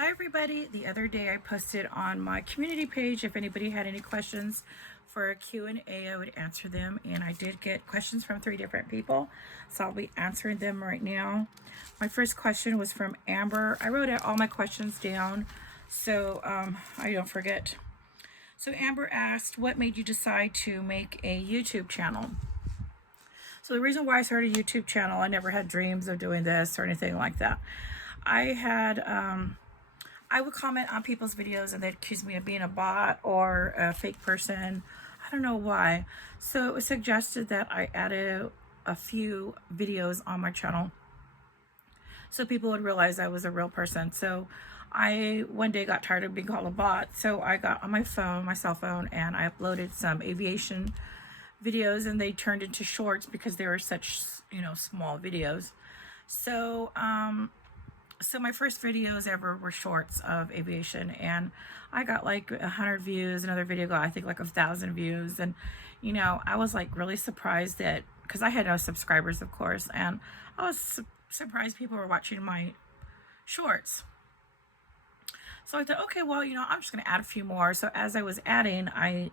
Hi everybody. The other day I posted on my community page if anybody had any questions for a Q&A, I would answer them, and I did get questions from 3 different people, so I'll be answering them right now. My first question was from Amber. I wrote out all my questions down so I don't forget. So Amber asked, what made you decide to make a YouTube channel? So the reason why I started a YouTube channel, I never had dreams of doing this or anything like that. I would comment on people's videos and they'd accuse me of being a bot or a fake person. I don't know why. So it was suggested that I added a few videos on my channel so people would realize I was a real person. So I one day got tired of being called a bot. So I got on my phone, my cell phone, and I uploaded some aviation videos, and they turned into shorts because they were such, small videos. So my first videos ever were shorts of aviation, and I got like 100 views. Another video got, I think, like 1,000 views. And I was like really surprised that, because I had no subscribers, of course, and I was surprised people were watching my shorts. So I thought, okay, well, I'm just going to add a few more. So as I was adding, I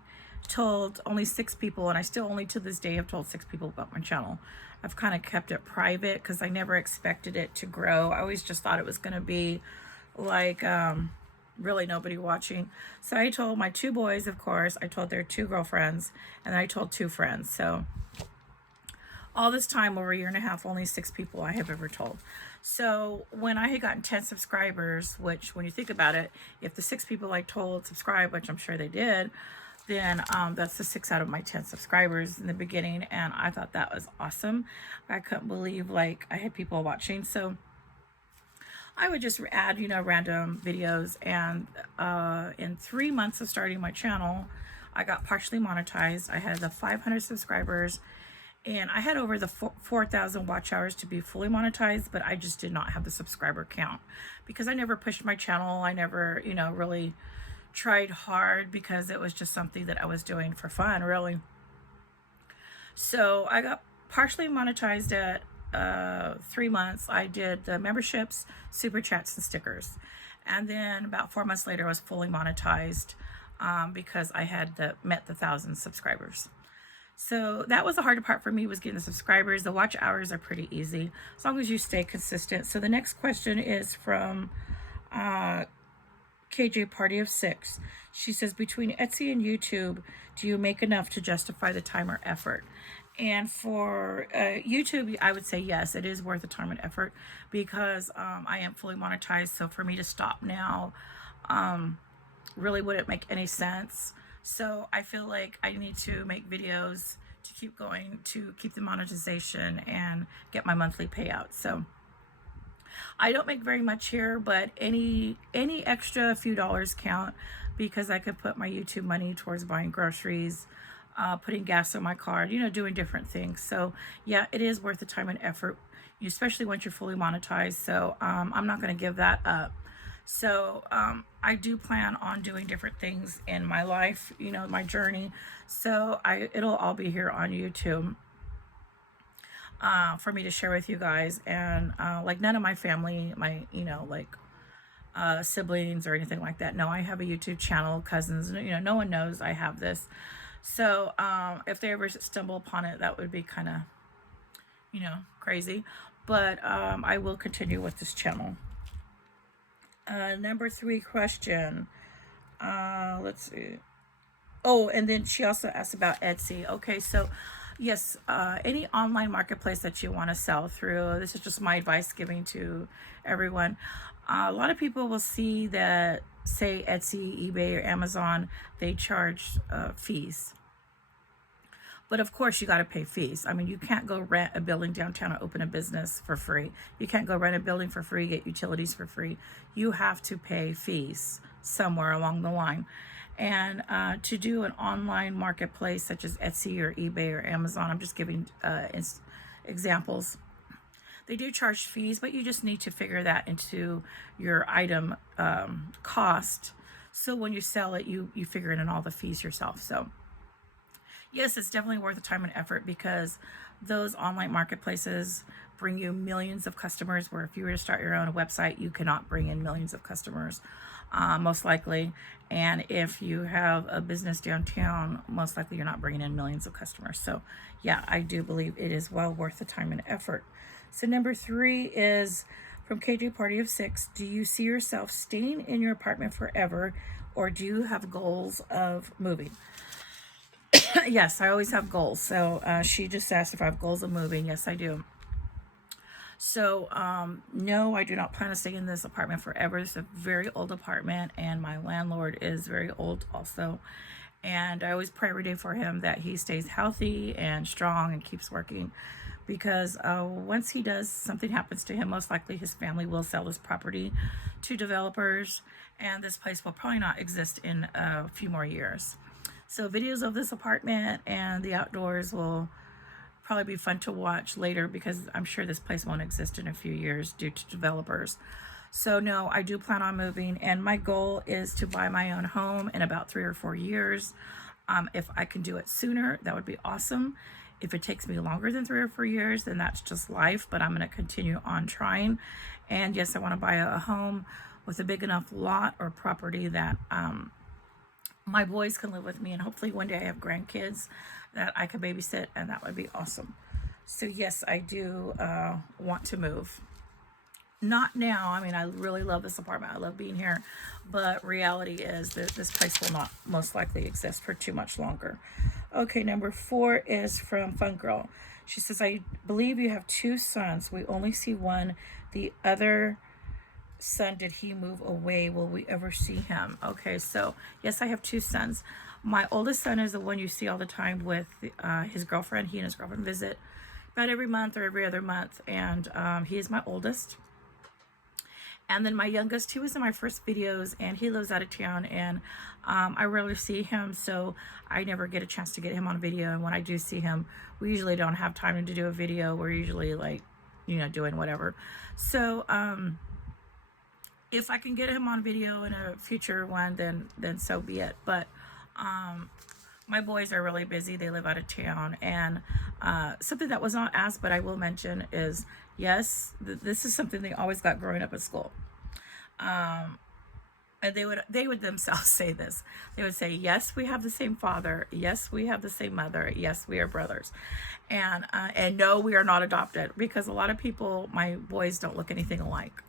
told only 6 people, and I still only to this day have told 6 people about my channel. I've kind of kept it private because I never expected it to grow. I always just thought it was going to be like really nobody watching. So I told my 2 boys, of course, I told their 2 girlfriends, and then I told 2 friends. So all this time, over a year and a half, only 6 people I have ever told. So when I had gotten 10 subscribers, which when you think about it, if the 6 people I told subscribe, which I'm sure they did, then that's the 6 out of my 10 subscribers in the beginning, and I thought that was awesome. I couldn't believe like I had people watching. So I would just add random videos, and in 3 months of starting my channel, I got partially monetized. I had the 500 subscribers, and I had over the 4,000 watch hours to be fully monetized, but I just did not have the subscriber count because I never pushed my channel. I never really tried hard because it was just something that I was doing for fun, really. So I got partially monetized at 3 months. I did the memberships, super chats, and stickers, and then about 4 months later I was fully monetized because I had met the 1,000 subscribers. So that was the hard part for me, was getting the subscribers. The watch hours are pretty easy as long as you stay consistent. So the next question is from KJ Party of 6. She says, between Etsy and YouTube, do you make enough to justify the time or effort? And for YouTube, I would say yes, it is worth the time and effort because I am fully monetized. So for me to stop now really wouldn't make any sense. So I feel like I need to make videos to keep going, to keep the monetization and get my monthly payout. So I don't make very much here, but any extra few dollars count because I could put my YouTube money towards buying groceries, putting gas on my car, doing different things. So yeah, it is worth the time and effort, especially once you're fully monetized. So I'm not going to give that up. So I do plan on doing different things in my life, my journey. So it'll all be here on YouTube for me to share with you guys. And like none of my family, my siblings or anything like that. No, I have a YouTube channel, cousins, no one knows I have this. So if they ever stumble upon it, that would be kind of, crazy. But I will continue with this channel. Number 3 question. Let's see. Oh, and then she also asked about Etsy. Okay, so yes, any online marketplace that you want to sell through, this is just my advice giving to everyone. A lot of people will see that, say Etsy, eBay, or Amazon, they charge fees. But of course, you got to pay fees. I mean, you can't go rent a building downtown and open a business for free. You can't go rent a building for free, get utilities for free. You have to pay fees somewhere along the line. And to do an online marketplace such as Etsy or eBay or Amazon, I'm just giving examples. They do charge fees, but you just need to figure that into your item cost. So when you sell it, you figure in all the fees yourself. So yes, it's definitely worth the time and effort because those online marketplaces bring you millions of customers, where if you were to start your own website, you cannot bring in millions of customers, most likely. And if you have a business downtown, most likely you're not bringing in millions of customers. So yeah, I do believe it is well worth the time and effort. So number 3 is from KJ Party of 6. Do you see yourself staying in your apartment forever, or do you have goals of moving? Yes, I always have goals. So she just asked if I have goals of moving. Yes, I do. So no, I do not plan to stay in this apartment forever. It's a very old apartment, and my landlord is very old also. And I always pray every day for him that he stays healthy and strong and keeps working, because once he does, something happens to him, most likely his family will sell this property to developers, and this place will probably not exist in a few more years. So videos of this apartment and the outdoors will probably be fun to watch later, because I'm sure this place won't exist in a few years due to developers. So no, I do plan on moving, and my goal is to buy my own home in about 3 or 4 years. If I can do it sooner, that would be awesome. If it takes me longer than 3 or 4 years, then that's just life, but I'm going to continue on trying. And yes, I want to buy a home with a big enough lot or property that my boys can live with me, and hopefully one day I have grandkids that I can babysit, and that would be awesome. So yes, I do want to move. Not now. I mean, I really love this apartment. I love being here, but reality is that this place will not most likely exist for too much longer. Okay, number 4 is from Fun Girl. She says, I believe you have 2 sons. We only see one. The other son, did he move away? Will we ever see him? Okay, so yes, I have 2 sons. My oldest son is the one you see all the time with his girlfriend. He and his girlfriend visit about every month or every other month, and he is my oldest. And then my youngest, he was in my first videos, and he lives out of town, and I rarely see him, so I never get a chance to get him on video. And when I do see him, we usually don't have time to do a video. We're usually like, doing whatever. So if I can get him on video in a future one, then so be it. But my boys are really busy. They live out of town. And something that was not asked, but I will mention, is yes, this is something they always got growing up at school. And they would themselves say this. They would say, yes, we have the same father. Yes, we have the same mother. Yes, we are brothers. And no, we are not adopted, because a lot of people, my boys don't look anything alike.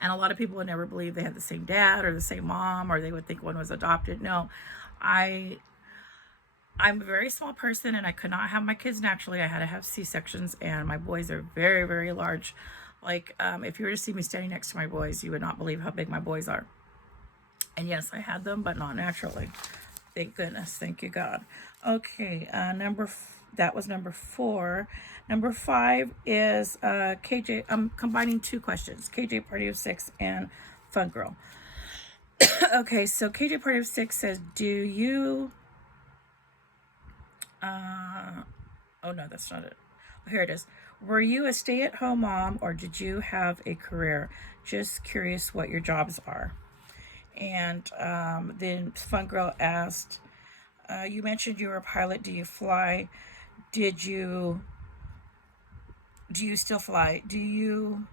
And a lot of people would never believe they had the same dad or the same mom, or they would think one was adopted. No, I'm a very small person, and I could not have my kids naturally. I had to have C-sections, and my boys are very, very large. Like, if you were to see me standing next to my boys, you would not believe how big my boys are. And yes, I had them, but not naturally. Thank goodness. Thank you, God. Okay, that was number 4. Number 5 is KJ. I'm combining 2 questions. KJ Party of 6 and Fun Girl. Okay, so KJ Party of 6 says, do you... oh no, that's not it. Oh, here it is. Were you a stay-at-home mom, or did you have a career? Just curious what your jobs are. And then Fun Girl asked, you mentioned you were a pilot. Do you fly? Do you still fly? Did you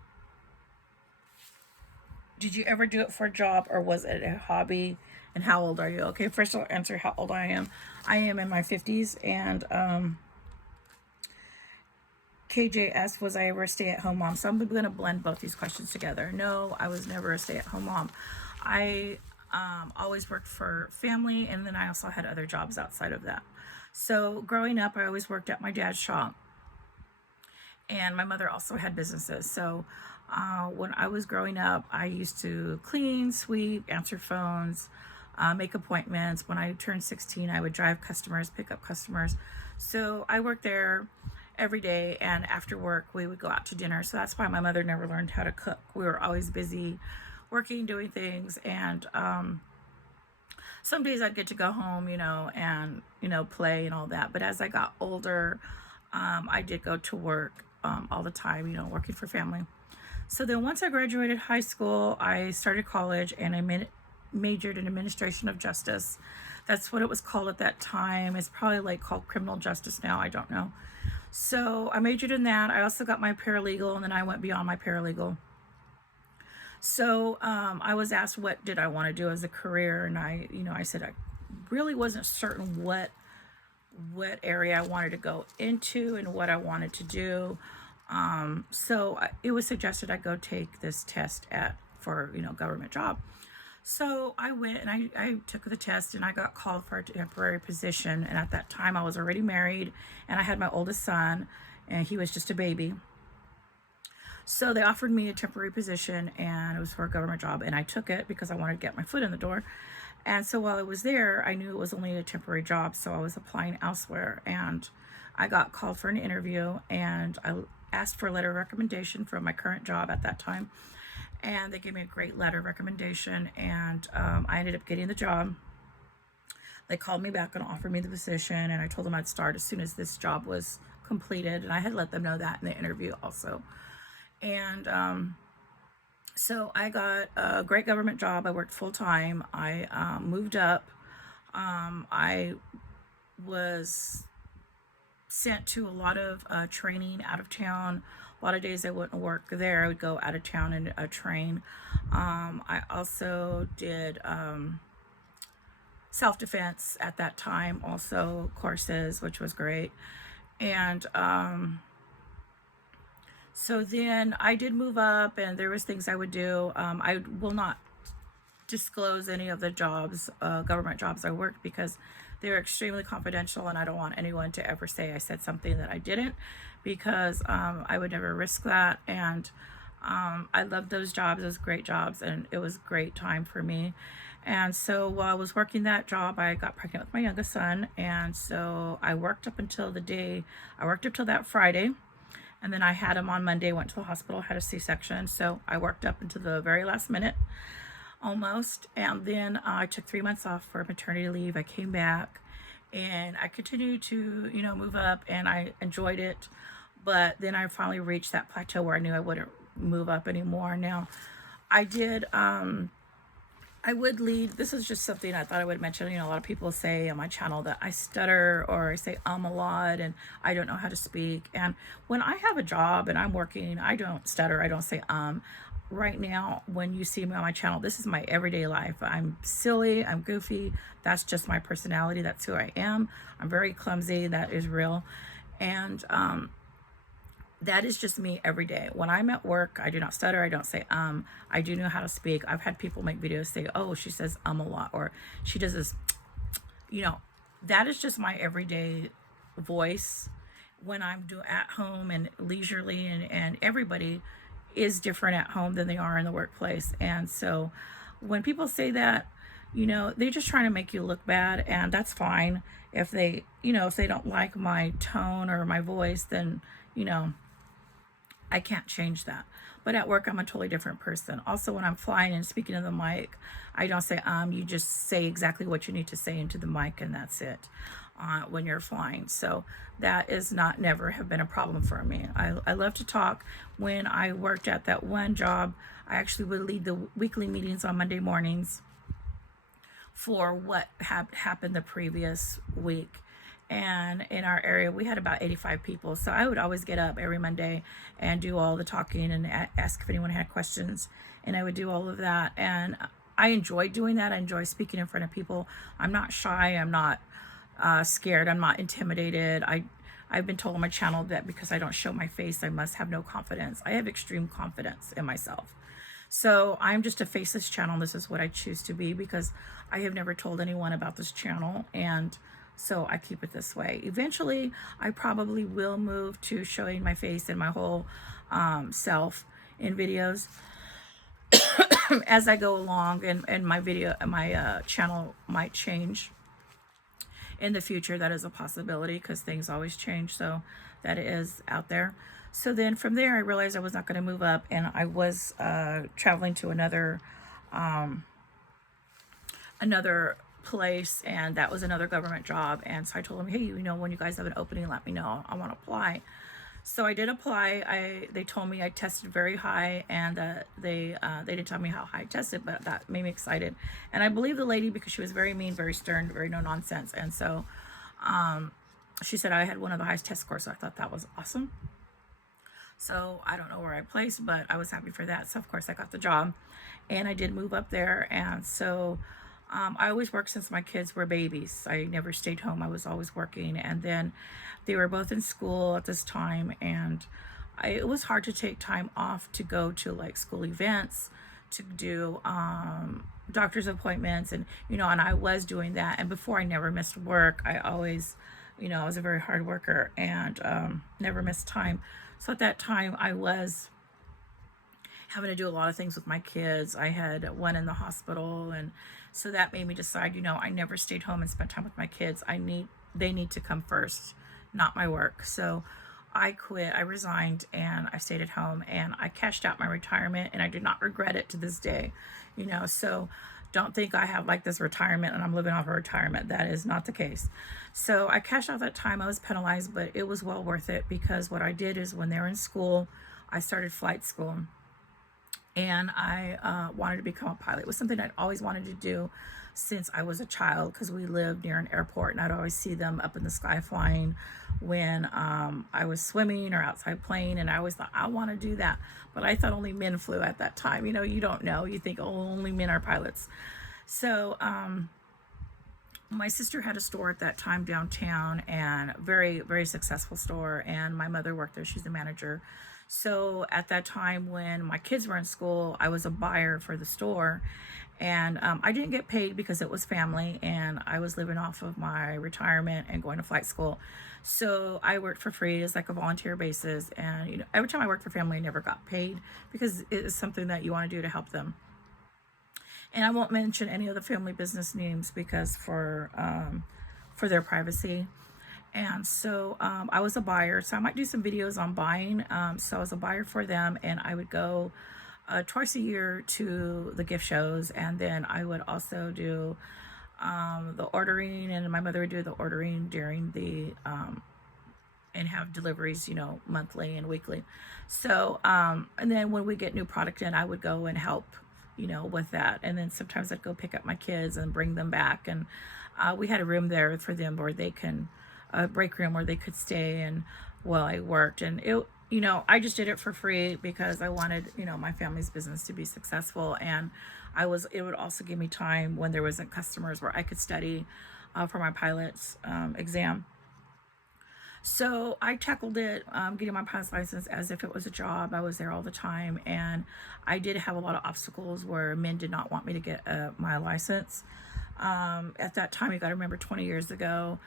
ever do it for a job, or was it a hobby? And how old are you? Okay, first I'll answer how old I am. I am in my 50s, and KJ asked, was I ever a stay-at-home mom? So I'm going to blend both these questions together. No, I was never a stay-at-home mom. I always worked for family, and then I also had other jobs outside of that. So growing up, I always worked at my dad's shop, and my mother also had businesses. So when I was growing up, I used to clean, sweep, answer phones, make appointments. When I turned 16, I would drive customers, pick up customers. So I worked there every day, and after work we would go out to dinner. So that's why my mother never learned how to cook. We were always busy working, doing things, and some days I'd get to go home, and play and all that. But as I got older, I did go to work all the time, working for family. So then once I graduated high school, I started college, and I majored in administration of justice. That's what it was called at that time. It's probably like called criminal justice now, I don't know. So I majored in that. I also got my paralegal, and then I went beyond my paralegal. So I was asked what did I want to do as a career, and I said I really wasn't certain what area I wanted to go into and what I wanted to do. It was suggested I go take this test for government job. So I went and I took the test, and I got called for a temporary position. And at that time, I was already married, and I had my oldest son, and he was just a baby. So they offered me a temporary position, and it was for a government job, and I took it because I wanted to get my foot in the door. And so while I was there, I knew it was only a temporary job, so I was applying elsewhere, and I got called for an interview, and I asked for a letter of recommendation from my current job at that time, and they gave me a great letter of recommendation, and I ended up getting the job. They called me back and offered me the position, and I told them I'd start as soon as this job was completed, and I had let them know that in the interview also. And so I got a great government job. I worked full time. I moved up. I was sent to a lot of training out of town. A lot of days I wouldn't work there. I would go out of town and train. I also did self-defense at that time, also courses, which was great. And so then I did move up, and there was things I would do. I will not disclose any of the jobs, government jobs I worked, because they're extremely confidential, and I don't want anyone to ever say I said something that I didn't, because I would never risk that. And I loved those jobs. It was great jobs, and it was a great time for me. And so while I was working that job, I got pregnant with my youngest son, and so I worked up until that Friday. And then I had him on Monday, went to the hospital, had a C-section. So I worked up until the very last minute, almost. And then I took 3 months off for maternity leave. I came back, and I continued to, move up, and I enjoyed it. But then I finally reached that plateau where I knew I wouldn't move up anymore. Now, I would lead. This is just something I thought I would mention. A lot of people say on my channel that I stutter, or I say a lot, and I don't know how to speak. And when I have a job and I'm working, I don't stutter. I don't say Right now, when you see me on my channel, this is my everyday life. I'm silly. I'm goofy. That's just my personality. That's who I am. I'm very clumsy. That is real. And that is just me every day. When I'm at work, I do not stutter. I don't say I do know how to speak. I've had people make videos say, oh, she says a lot, or she does this. That is just my everyday voice when I'm at home and leisurely, and everybody is different at home than they are in the workplace. And so when people say that, they're just trying to make you look bad, and that's fine. If they don't like my tone or my voice, then I can't change that. But at work, I'm a totally different person. Also, when I'm flying and speaking to the mic, I don't say you just say exactly what you need to say into the mic, and that's it when you're flying. So that is never have been a problem for me. I love to talk. When I worked at that one job, I actually would lead the weekly meetings on Monday mornings for what happened the previous week. And in our area, we had about 85 people. So I would always get up every Monday and do all the talking and ask if anyone had questions. And I would do all of that. And I enjoy doing that. I enjoy speaking in front of people. I'm not shy. I'm not scared. I'm not intimidated. I've been told on my channel that because I don't show my face, I must have no confidence. I have extreme confidence in myself. So I'm just a faceless channel. This is what I choose to be, because I have never told anyone about this channel. And so I keep it this way. Eventually, I probably will move to showing my face and my whole self in videos as I go along, and my channel might change in the future. That is a possibility, because things always change. So that is out there. So then from there, I realized I was not going to move up, and I was traveling to another place, and that was another government job. And so I told them, hey, when you guys have an opening, let me know. I want to apply. So I did apply. They told me I tested very high, and they didn't tell me how high I tested, but that made me excited. And I believe the lady, because she was very mean, very stern, very no nonsense. And so she said I had one of the highest test scores, so I thought that was awesome. So I don't know where I placed, but I was happy for that. So of course I got the job, and I did move up there. And so I always worked since my kids were babies. I never stayed home. I was always working. And then they were both in school at this time, and it was hard to take time off to go to like school events, to do doctor's appointments, and and I was doing that. And before, I never missed work. I always, I was a very hard worker, and never missed time. So at that time, I was having to do a lot of things with my kids. I had one in the hospital, and so that made me decide, I never stayed home and spent time with my kids. They need to come first, not my work. So I quit, I resigned, and I stayed at home, and I cashed out my retirement, and I did not regret it to this day. So don't think I have like this retirement and I'm living off of retirement. That is not the case. So I cashed out that time. I was penalized, but it was well worth it, because what I did is when they were in school, I started flight school, and I wanted to become a pilot. It was something I'd always wanted to do since I was a child, because we lived near an airport, and I'd always see them up in the sky flying when I was swimming or outside playing, and I always thought, I want to do that. But I thought only men flew at that time. You don't know. You think, oh, only men are pilots. So my sister had a store at that time downtown, and very, very successful store, and my mother worked there. She's the manager. So at that time when my kids were in school, I was a buyer for the store, and I didn't get paid because it was family, and I was living off of my retirement and going to flight school. So I worked for free as like a volunteer basis, and every time I worked for family, I never got paid, because it is something that you want to do to help them. And I won't mention any of the family business names, because for their privacy. And so I was a buyer, so I might do some videos on buying. So I was a buyer for them, and I would go twice a year to the gift shows, and then I would also do the ordering, and my mother would do the ordering during the and have deliveries, monthly and weekly. So and then when we get new product in, I would go and help, with that. And then sometimes I'd go pick up my kids and bring them back, and we had a room there for them where they can a break room where they could stay and while I worked. And it, I just did it for free because I wanted, my family's business to be successful. And it would also give me time when there wasn't customers where I could study for my pilot's exam. So I tackled it, getting my pilot's license, as if it was a job. I was there all the time, and I did have a lot of obstacles where men did not want me to get my license. At that time, you got to remember, 20 years ago,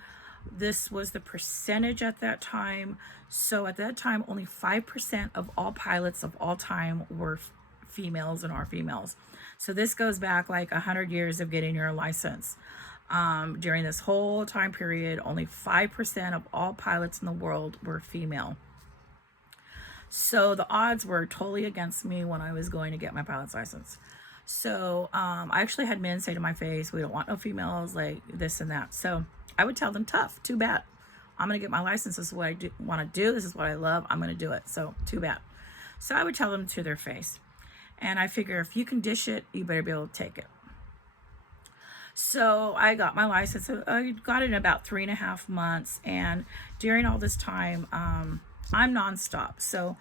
this was the percentage at that time. So at that time, only 5% of all pilots of all time were females and are females. So this goes back like 100 years of getting your license. During this whole time period, only 5% of all pilots in the world were female. So the odds were totally against me when I was going to get my pilot's license. So I actually had men say to my face, we don't want no females, like this and that. So I would tell them, tough, too bad. I'm going to get my license. This is what I want to do. This is what I love. I'm going to do it. So too bad. So I would tell them to their face. And I figure, if you can dish it, you better be able to take it. So I got my license. I got it in about 3.5 months. And during all this time, I'm nonstop. So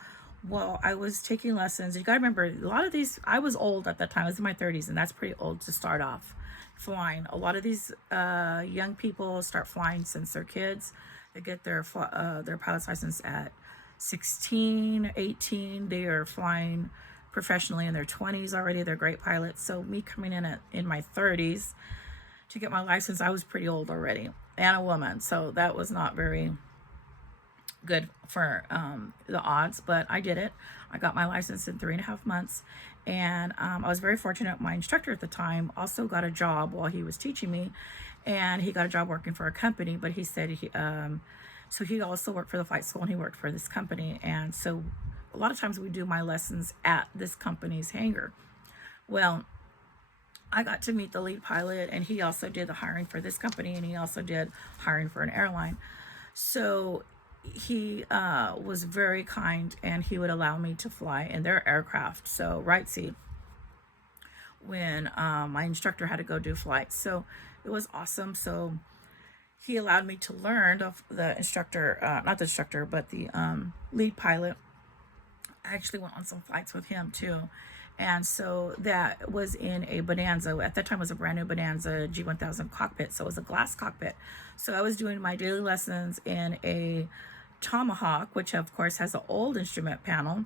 while I was taking lessons, you got to remember, a lot of these, I was old at that time. I was in my 30s, and that's pretty old to start off flying. A lot of these young people start flying since they're kids. They get their pilot's license at 16, 18. They are flying professionally in their 20s already. They're great pilots. So me coming in my 30s to get my license, I was pretty old already, and a woman. So that was not very good for the odds, but I did it. I got my license in 3.5 months, and I was very fortunate. My instructor at the time also got a job while he was teaching me, and he got a job working for a company, but he said so he also worked for the flight school, and he worked for this company. And so a lot of times we do my lessons at this company's hangar. Well, I got to meet the lead pilot, and he also did the hiring for this company, and he also did hiring for an airline. So he was very kind, and he would allow me to fly in their aircraft, so right seat, when my instructor had to go do flights. So it was awesome. So he allowed me to learn. The instructor, not the instructor, but the lead pilot, I actually went on some flights with him too. And so that was in a Bonanza. At that time, it was a brand new Bonanza G1000 cockpit. So it was a glass cockpit. So I was doing my daily lessons in a Tomahawk, which of course has an old instrument panel.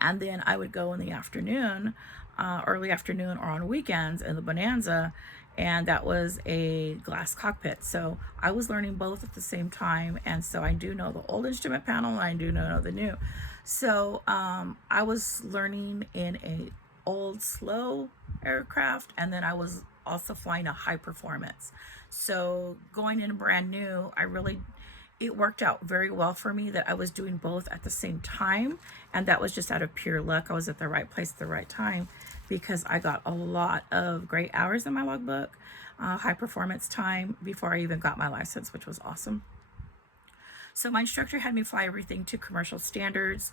And then I would go in the afternoon, early afternoon, or on weekends in the Bonanza, and that was a glass cockpit. So I was learning both at the same time, and so I do know the old instrument panel and I do know the new. So I was learning in a old slow aircraft, and then I was also flying a high performance. So going in brand new, it worked out very well for me that I was doing both at the same time, and that was just out of pure luck. I was at the right place at the right time because I got a lot of great hours in my logbook, high performance time before I even got my license, which was awesome. So my instructor had me fly everything to commercial standards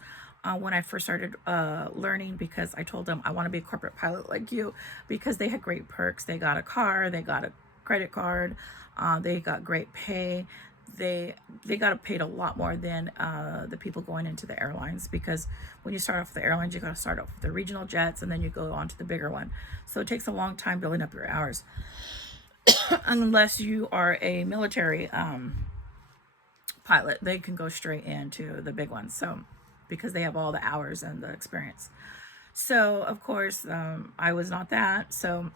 when I first started learning, because I told them I want to be a corporate pilot like you, because they had great perks. They got a car, they got a credit card, they got great pay. They got paid a lot more than the people going into the airlines, because when you start off with the airlines, you got to start off with the regional jets and then you go on to the bigger one. So it takes a long time building up your hours unless you are a military pilot. They can go straight into the big ones, so because they have all the hours and the experience. So of course I was not that. So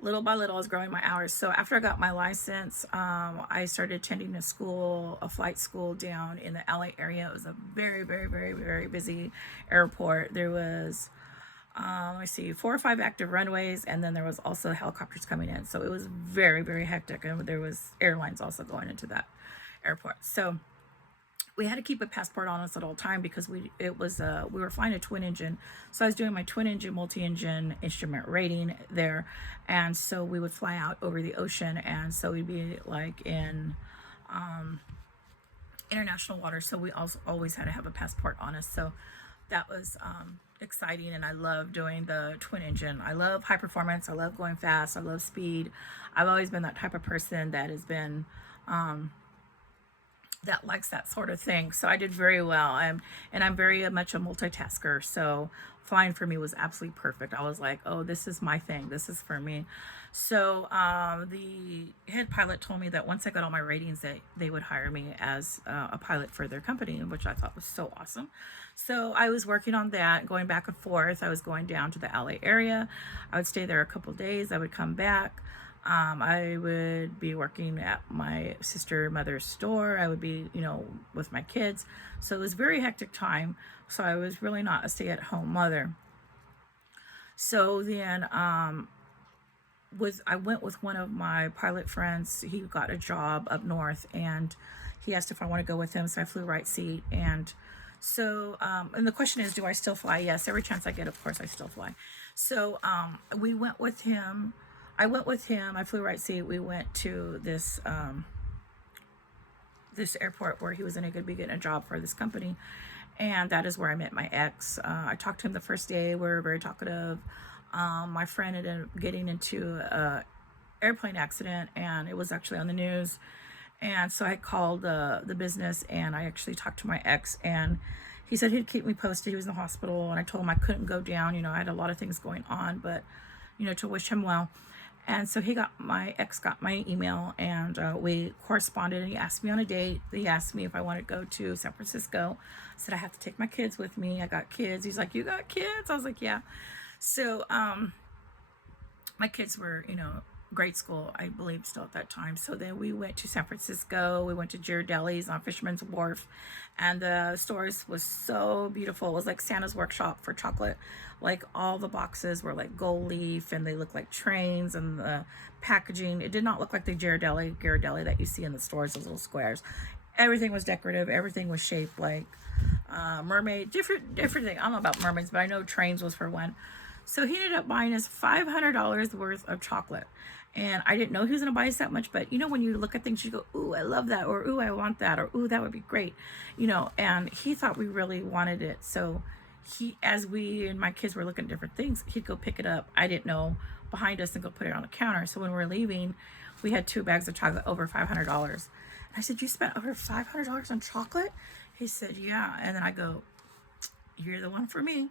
little by little, I was growing my hours. So after I got my license, I started attending a flight school down in the LA area. It was a very, very, very, very busy airport. There was, let me see, 4 or 5 active runways, and then there was also helicopters coming in. So it was very, very hectic, and there was airlines also going into that airport. So we had to keep a passport on us at all time because we were flying a twin engine. So I was doing my twin engine, multi-engine instrument rating there, and so we would fly out over the ocean, and so we'd be like in international water. So we also always had to have a passport on us. So that was exciting, and I love doing the twin engine. I love high performance. I love going fast. I love speed. I've always been that type of person that has been that likes that sort of thing. So I did very well. I'm very much a multitasker. So flying for me was absolutely perfect. I was like, oh, this is my thing. This is for me. So the head pilot told me that once I got all my ratings, that they would hire me as a pilot for their company, which I thought was so awesome. So I was working on that, going back and forth. I was going down to the LA area. I would stay there a couple days. I would come back. I would be working at my sister mother's store. I would be, with my kids. So it was a very hectic time. So I was really not a stay-at-home mother. So then I went with one of my pilot friends. He got a job up north, and he asked if I want to go with him. So I flew right seat. And so, and the question is, do I still fly? Yes, every chance I get, of course, I still fly. So we went with him. I went with him. I flew right seat. We went to this airport where he was going to be getting a job for this company, and that is where I met my ex. I talked to him the first day. We were very talkative. My friend ended up getting into an airplane accident, and it was actually on the news. And so I called the business, and I actually talked to my ex, and he said he'd keep me posted. He was in the hospital, and I told him I couldn't go down. I had a lot of things going on, but to wish him well. And so my ex got my email, and we corresponded, and he asked me on a date. He asked me if I wanted to go to San Francisco. I said I have to take my kids with me. I got kids. He's like, you got kids? I was like, yeah. So my kids were, grade school, I believe, still at that time. So then we went to San Francisco. We went to Ghirardelli's on Fisherman's Wharf, and the stores was so beautiful. It was like Santa's workshop for chocolate. Like all the boxes were like gold leaf, and they looked like trains, and the packaging, it did not look like the Ghirardelli that you see in the stores, those little squares. Everything was decorative. Everything was shaped like mermaid, different thing. I don't know about mermaids, but I know trains was for one. So he ended up buying us $500 worth of chocolate. And I didn't know he was going to buy us that much, but when you look at things, you go, ooh, I love that, or ooh, I want that, or ooh, that would be great, and he thought we really wanted it. So as we and my kids were looking at different things, he'd go pick it up. I didn't know, behind us, and go put it on the counter. So when we're leaving, We had 2 bags of chocolate, over $500. And I said, you spent over $500 on chocolate? He said, yeah. And then I go, you're the one for me.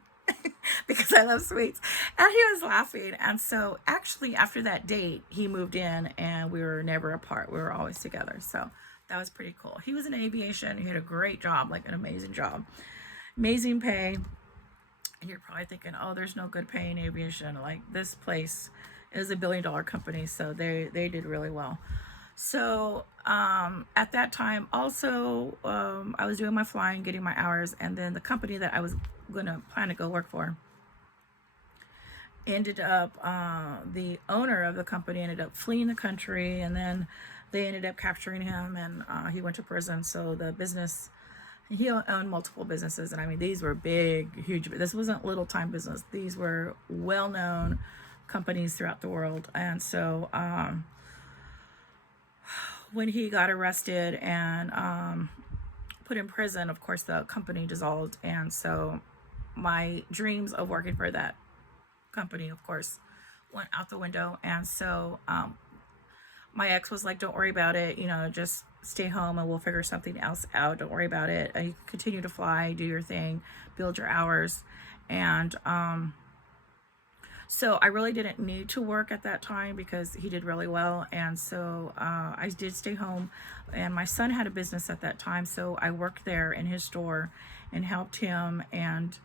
Because I love sweets. And he was laughing. And so actually after that date, he moved in and we were never apart. We were always together. So that was pretty cool. He was in aviation. He had a great job, like an amazing job. Amazing pay. And you're probably thinking, oh, there's no good pay in aviation. Like, this place is a $1 billion company. So they did really well. So at that time also, I was doing my flying, getting my hours, and then the company that I was going to plan to go work for ended up, the owner of the company ended up fleeing the country, and then they ended up capturing him, and he went to prison. So the business, he owned multiple businesses, and I mean, these were big, huge. This wasn't little time business. These were well-known companies throughout the world. And so when he got arrested and put in prison, of course, the company dissolved. And so my dreams of working for that company, of course, went out the window. And so my ex was like, don't worry about it, you know, just stay home and we'll figure something else out. Don't worry about it. You continue to fly, do your thing, build your hours. And so I really didn't need to work at that time because he did really well. And so I did stay home, and my son had a business at that time. So I worked there in his store and helped him. And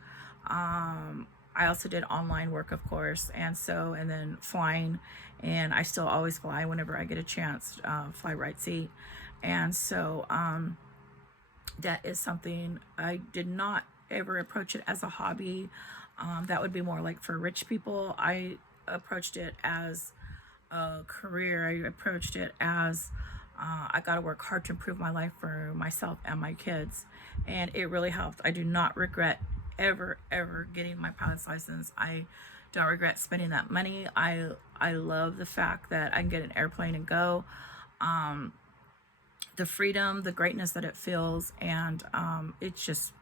I also did online work, of course. And then flying, and I still always fly whenever I get a chance, fly right seat. And so that is something I did not ever approach it as a hobby. That would be more like for rich people. I approached it as a career. I approached it as I got to work hard to improve my life for myself and my kids. And it really helped. I do not regret ever getting my pilot's license. I don't regret spending that money. I love the fact that I can get an airplane and go. The freedom, the greatness that it feels, and it's just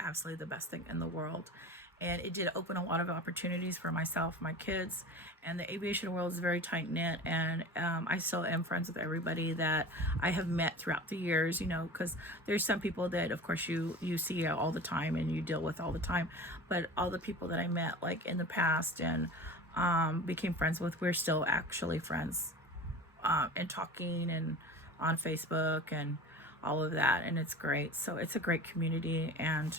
absolutely the best thing in the world. And it did open a lot of opportunities for myself, my kids, and the aviation world is very tight knit. And I still am friends with everybody that I have met throughout the years, you know, because there's some people that, of course, you see all the time and you deal with all the time. But all the people that I met, like in the past and became friends with, we're still actually friends and talking and on Facebook and all of that. And it's great. So it's a great community. And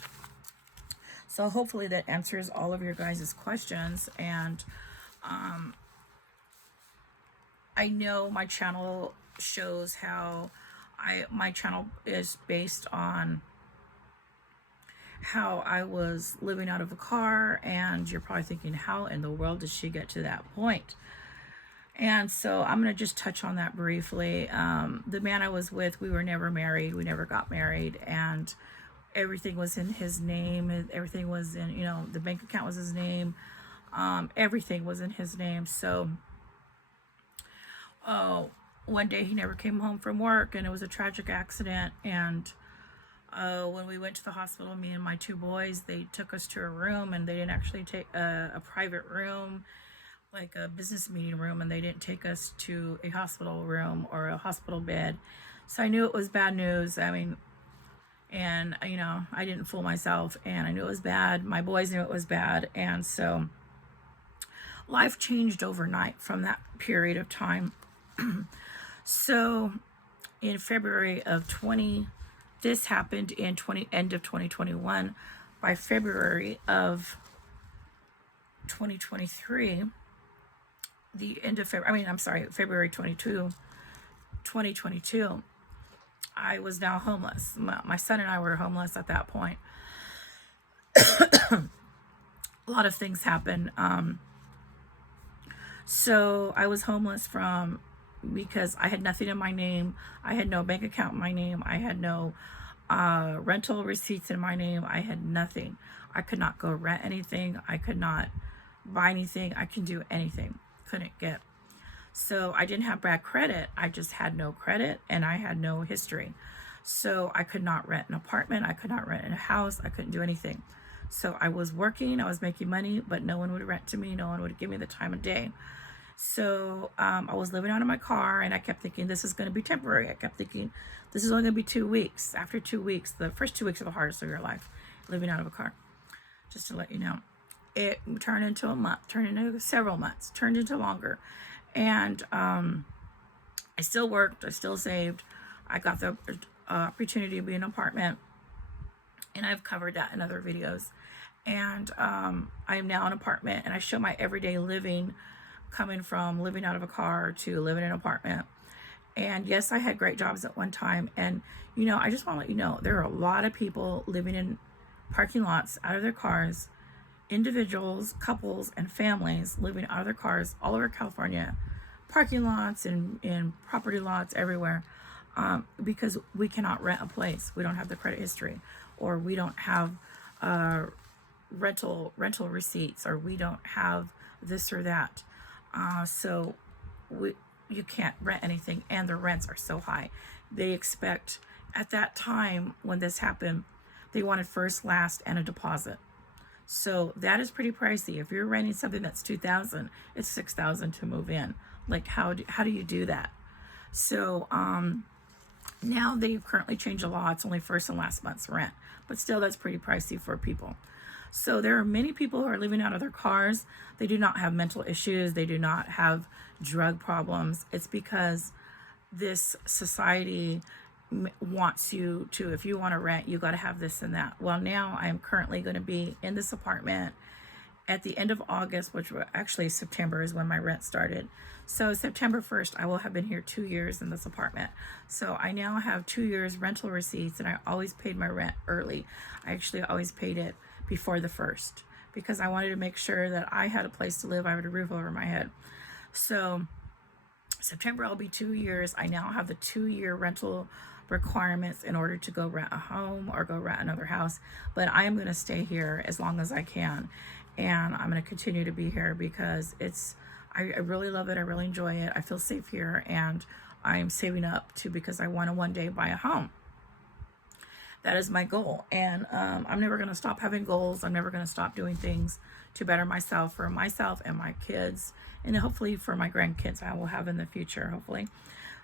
so hopefully that answers all of your guys' questions. And I know my channel shows how my channel is based on how I was living out of a car, and you're probably thinking, how in the world did she get to that point? And so I'm going to just touch on that briefly. The man I was with, we were never married. We never got married. And everything was in his name. Everything was in, you know, the bank account was his name. Everything was in his name. So one day he never came home from work, and it was a tragic accident. And when we went to the hospital, me and my 2 boys, they took us to a room, and they didn't actually take a private room, like a business meeting room, and they didn't take us to a hospital room or a hospital bed. So I knew it was bad news. I mean, and you know, I didn't fool myself, and I knew it was bad. My boys knew it was bad. And so life changed overnight from that period of time. So in February of this happened in end of 2021. By February of 2023, the end of February 22, 2022, I was now homeless. My son and I were homeless at that point. A lot of things happened. So I was homeless because I had nothing in my name. I had no bank account in my name. I had no rental receipts in my name. I had nothing. I could not go rent anything. I could not buy anything. I can do anything. Couldn't get. So I didn't have bad credit. I just had no credit, and I had no history. So I could not rent an apartment. I could not rent in a house. I couldn't do anything. So I was working. I was making money, but no one would rent to me. No one would give me the time of day. So I was living out of my car, and I kept thinking this is going to be temporary. I kept thinking this is only going to be 2 weeks. After 2 weeks, the first 2 weeks are the hardest of your life, living out of a car. Just to let you know, it turned into a month, turned into several months, turned into longer. And I still worked, I still saved. I got the opportunity to be in an apartment, and I've covered that in other videos. And I am now in an apartment, and I show my everyday living, coming from living out of a car to living in an apartment. And yes, I had great jobs at one time. And, you know, I just want to let you know, there are a lot of people living in parking lots out of their cars, individuals, couples, and families living out of their cars all over California, parking lots and property lots everywhere, because we cannot rent a place. We don't have the credit history, or we don't have rental receipts, or we don't have this or that. So you can't rent anything, and the rents are so high. They expect, at that time when this happened, they wanted first, last, and a deposit. So that is pretty pricey. If you're renting something that's $2,000, it's $6,000 to move in. Like, how do you do that? So now they've currently changed the law. It's only first and last month's rent, but still that's pretty pricey for people. So there are many people who are living out of their cars. They do not have mental issues. They do not have drug problems. It's because this society wants you to, if you want to rent, you got to have this and that. Well, now I am currently going to be in this apartment at the end of August, which was actually September is when my rent started. So September 1st, I will have been here 2 years in this apartment. So I now have 2 years rental receipts, and I always paid my rent early. I actually always paid it before the 1st, because I wanted to make sure that I had a place to live. I had a roof over my head. So September, I'll be 2 years. I now have the 2-year rental requirements in order to go rent a home or go rent another house. But I am going to stay here as long as I can. And I'm going to continue to be here because I really love it. I really enjoy it. I feel safe here, and I'm saving up because I want to one day buy a home. That is my goal. And I'm never going to stop having goals. I'm never going to stop doing things to better myself, for myself and my kids, and hopefully for my grandkids I will have in the future, hopefully.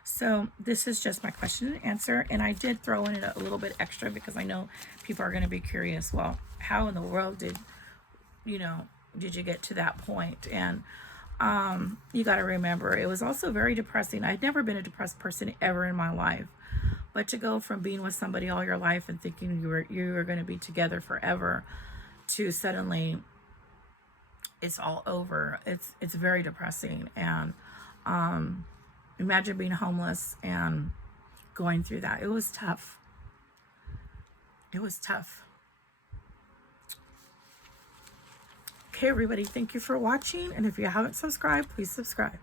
So this is just my question and answer. And I did throw in a little bit extra because I know people are going to be curious. Well, how in the world did you get to that point? And you got to remember, it was also very depressing. I'd never been a depressed person ever in my life. But to go from being with somebody all your life and thinking you were going to be together forever, to suddenly it's all over, it's very depressing. And imagine being homeless and going through that. It was tough. It was tough. Okay, everybody, thank you for watching. And if you haven't subscribed, please subscribe.